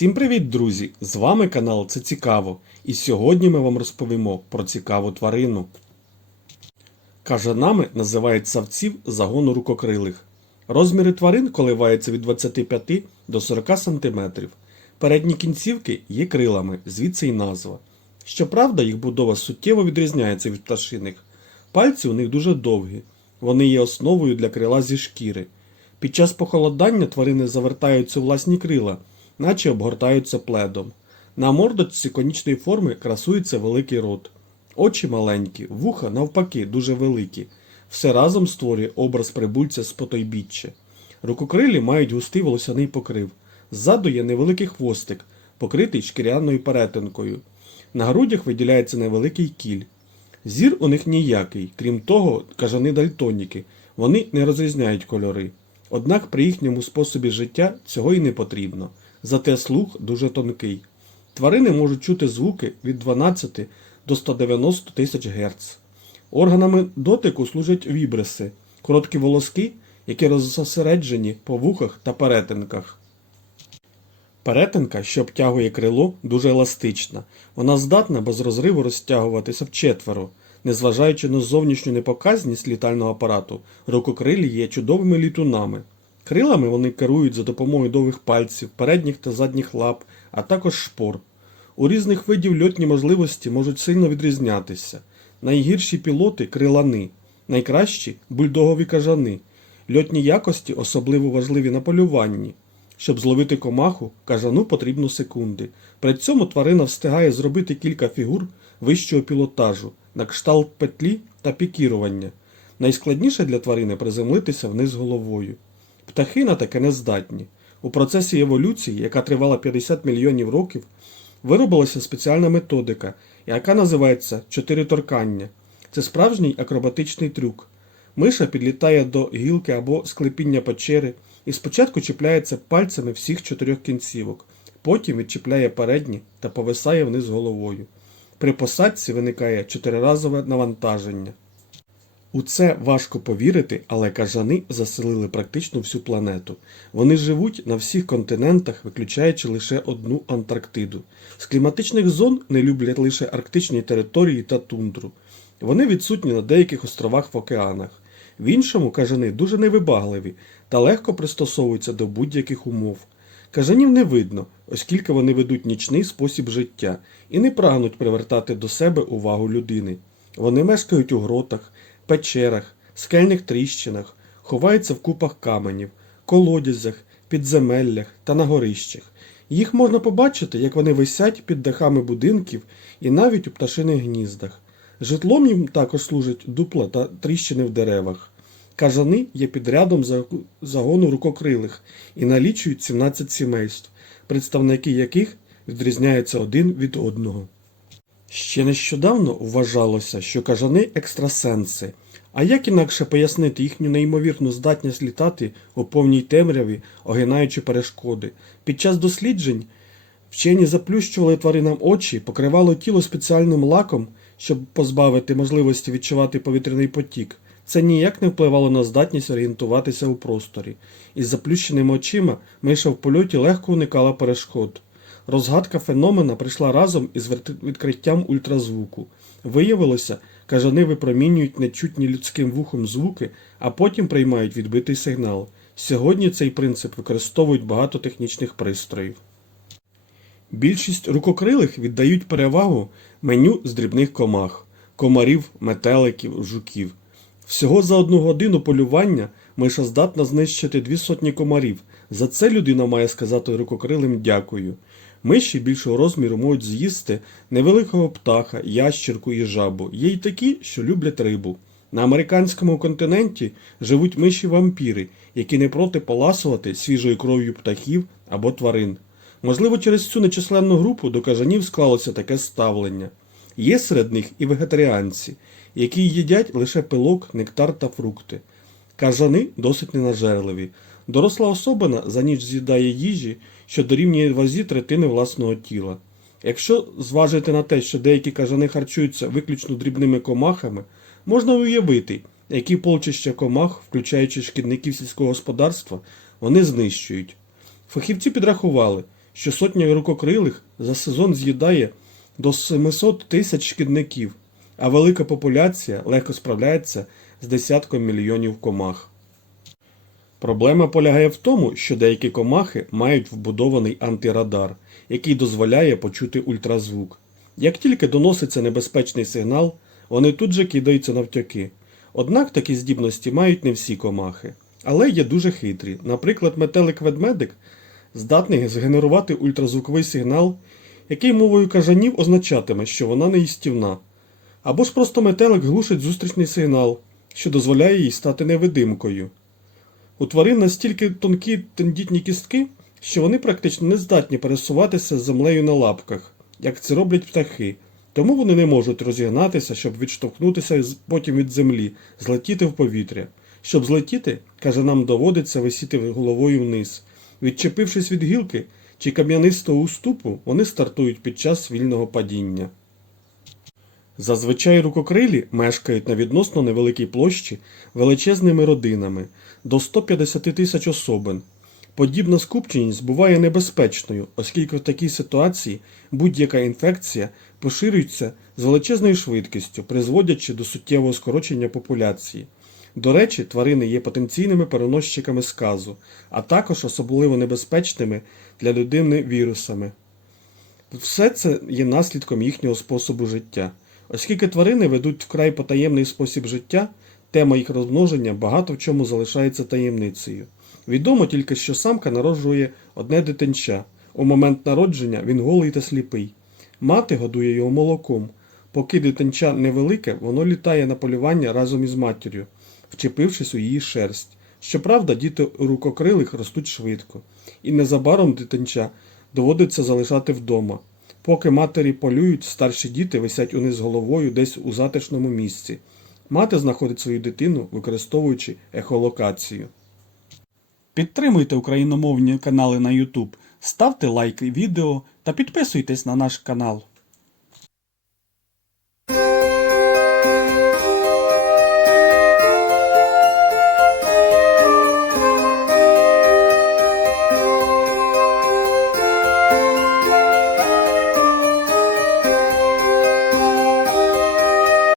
Всім привіт, друзі! З вами канал Це Цікаво. І сьогодні ми вам розповімо про цікаву тварину. Кажанами називають савців загону рукокрилих. Розміри тварин коливаються від 25 до 40 см. Передні кінцівки є крилами, звідси й назва. Щоправда, їх будова суттєво відрізняється від пташиних. Пальці у них дуже довгі. Вони є основою для крила зі шкіри. Під час похолодання тварини завертаються у власні крила, наче обгортаються пледом. На мордочці конічної форми красується великий рот. Очі маленькі, вуха, навпаки, дуже великі. Все разом створює образ прибульця з потойбіччя. Рукокрилі мають густий волосяний покрив. Ззаду є невеликий хвостик, покритий шкіряною перетинкою. На грудях виділяється невеликий кіль. Зір у них ніякий, крім того, кажани дальтоніки, вони не розрізняють кольори. Однак при їхньому способі життя цього й не потрібно. Зате слух дуже тонкий. Тварини можуть чути звуки від 12 до 190 тисяч Гц. Органами дотику служать вібриси, короткі волоски, які розсереджені по вухах та перетинках. Перетинка, що обтягує крило, дуже еластична. Вона здатна без розриву розтягуватися вчетверо. Незважаючи на зовнішню непоказність літального апарату, рукокрилі є чудовими літунами. Крилами вони керують за допомогою довгих пальців, передніх та задніх лап, а також шпор. У різних видів льотні можливості можуть сильно відрізнятися. Найгірші пілоти крилани, найкращі бульдогові кажани. Льотні якості особливо важливі на полюванні. Щоб зловити комаху, кажану потрібно секунди. При цьому тварина встигає зробити кілька фігур вищого пілотажу, на кшталт петлі та пікірування. Найскладніше для тварини приземлитися вниз головою. Птахи на таке не здатні. У процесі еволюції, яка тривала 50 мільйонів років, виробилася спеціальна методика, яка називається чотириторкання. Це справжній акробатичний трюк. Миша підлітає до гілки або склепіння печери і спочатку чіпляється пальцями всіх чотирьох кінцівок, потім відчіпляє передні та повисає вниз головою. При посадці виникає чотириразове навантаження. У це важко повірити, але кажани заселили практично всю планету. Вони живуть на всіх континентах, виключаючи лише одну Антарктиду. З кліматичних зон не люблять лише арктичні території та тундру. Вони відсутні на деяких островах в океанах. В іншому кажани дуже невибагливі та легко пристосовуються до будь-яких умов. Кажанів не видно, оскільки вони ведуть нічний спосіб життя і не прагнуть привертати до себе увагу людини. Вони мешкають у гротах, печерах, скельних тріщинах, ховаються в купах каменів, колодязях, підземеллях та на горищах. Їх можна побачити, як вони висять під дахами будинків і навіть у пташиних гніздах. Житлом їм також служать дупла та тріщини в деревах. Кажани є підрядом загону рукокрилих і налічують 17 сімейств, представники яких відрізняються один від одного. Ще нещодавно вважалося, що кажани екстрасенси. А як інакше пояснити їхню неймовірну здатність літати у повній темряві, огинаючи перешкоди? Під час досліджень вчені заплющували тваринам очі, покривало тіло спеціальним лаком, щоб позбавити можливості відчувати повітряний потік. Це ніяк не впливало на здатність орієнтуватися у просторі. Із заплющеними очима миша в польоті легко уникала перешкод. Розгадка феномена прийшла разом із відкриттям ультразвуку. Виявилося, кажани випромінюють нечутні людським вухом звуки, а потім приймають відбитий сигнал. Сьогодні цей принцип використовують багато технічних пристроїв. Більшість рукокрилих віддають перевагу меню з дрібних комах, комарів, метеликів, жуків. Всього за одну годину полювання миша здатна знищити дві сотні комарів. За це людина має сказати рукокрилим дякую. Миші більшого розміру можуть з'їсти невеликого птаха, ящірку і жабу. Є й такі, що люблять рибу. На американському континенті живуть миші-вампіри, які не проти поласувати свіжою кров'ю птахів або тварин. Можливо, через цю нечисленну групу до кажанів склалося таке ставлення. Є серед них і вегетаріанці, які їдять лише пилок, нектар та фрукти. Кажани досить ненажерливі. Доросла особина за ніч з'їдає їжі, що дорівнює вазі третини власного тіла. Якщо зважити на те, що деякі кажани харчуються виключно дрібними комахами, можна уявити, які полчища комах, включаючи шкідників сільського господарства, вони знищують. Фахівці підрахували, що сотня рукокрилих за сезон з'їдає до 700 тисяч шкідників, а велика популяція легко справляється з десятком мільйонів комах. Проблема полягає в тому, що деякі комахи мають вбудований антирадар, який дозволяє почути ультразвук. Як тільки доноситься небезпечний сигнал, вони тут же кидаються навтьоки. Однак такі здібності мають не всі комахи, але є дуже хитрі. Наприклад, метелик-ведмедик здатний згенерувати ультразвуковий сигнал, який мовою кажанів означатиме, що вона не їстівна. Або ж просто метелик глушить зустрічний сигнал, що дозволяє їй стати невидимкою. У тварин настільки тонкі тендітні кістки, що вони практично не здатні пересуватися з землею на лапках, як це роблять птахи. Тому вони не можуть розігнатися, щоб відштовхнутися потім від землі, злетіти в повітря. Щоб злетіти, каже, нам доводиться висіти головою вниз. Відчепившись від гілки чи кам'янистого уступу, вони стартують під час вільного падіння. Зазвичай рукокрилі мешкають на відносно невеликій площі величезними родинами до 150 тисяч особин. Подібна скупченість буває небезпечною, оскільки в такій ситуації будь-яка інфекція поширюється з величезною швидкістю, призводячи до суттєвого скорочення популяції. До речі, тварини є потенційними переносчиками сказу, а також особливо небезпечними для людини вірусами. Все це є наслідком їхнього способу життя. Оскільки тварини ведуть вкрай потаємний спосіб життя, тема їх розмноження багато в чому залишається таємницею. Відомо тільки, що самка народжує одне дитинча. У момент народження він голий та сліпий. Мати годує його молоком. Поки дитинча невелике, воно літає на полювання разом із матір'ю, вчепившись у її шерсть. Щоправда, діти рукокрилих ростуть швидко, і незабаром дитинча доводиться залишати вдома. Поки матері полюють, старші діти висять униз головою десь у затишному місці. Мати знаходить свою дитину, використовуючи ехолокацію. Підтримуйте україномовні канали на YouTube, ставте лайки відео та підписуйтесь на наш канал.